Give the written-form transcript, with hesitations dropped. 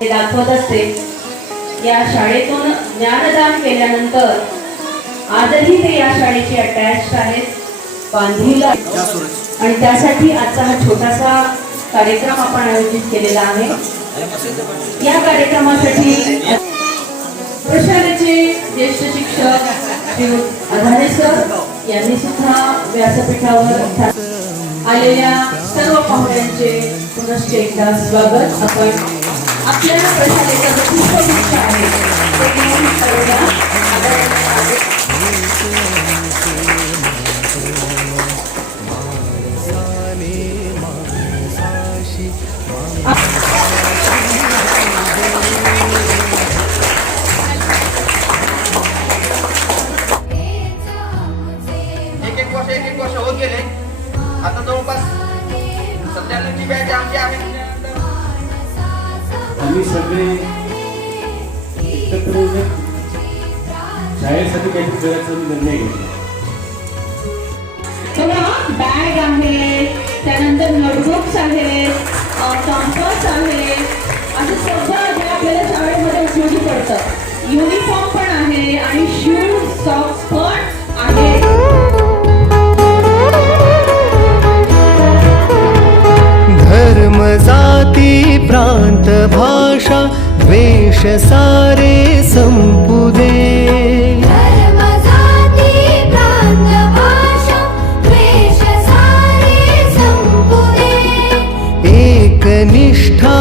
ते दाखवत असते। या शाळेतून ज्ञानदान केल्यानंतर आजही ते या शाळेची अटॅच्ड आहेत, बांधील आहेत आणि त्यासाठी आजचा हा छोटासा कार्यक्रम आपण आयोजित केलेला आहे। या कार्यक्रमासाठी प्रशालेचे ज्येष्ठ शिक्षक श्री आधारे सर यांनी सुद्धा व्यासपीठावर आलेल्या सर्व पाहुण्यांचे पुनश्च एकदा स्वागत। आपण आपल्या प्रशालेचा जो पुष्पगुच्छ आहे तो घेऊन करूया। एक वर्ष होत गेले, आता जवळपास सध्याची बॅच आमची आहे। आम्ही सगळे एकत्र येऊन शाळेसाठी काहीतरी करायचा निर्णय घेतला। बॅग आहे, त्यानंतर नोटबुक्स आहेत, कंपास आहे, असं सगळं जे आपल्याला शाळेमध्ये उपयोगी पडतं। युनिफॉर्म पण आहे आणि शूज सॉक्स पण आहे। धर्म जाती प्रांत भाषा द्वेष सारे संपुदे। धर्म जाती प्रांत भाषा द्वेष सारे संपुदे। एक निष्ठा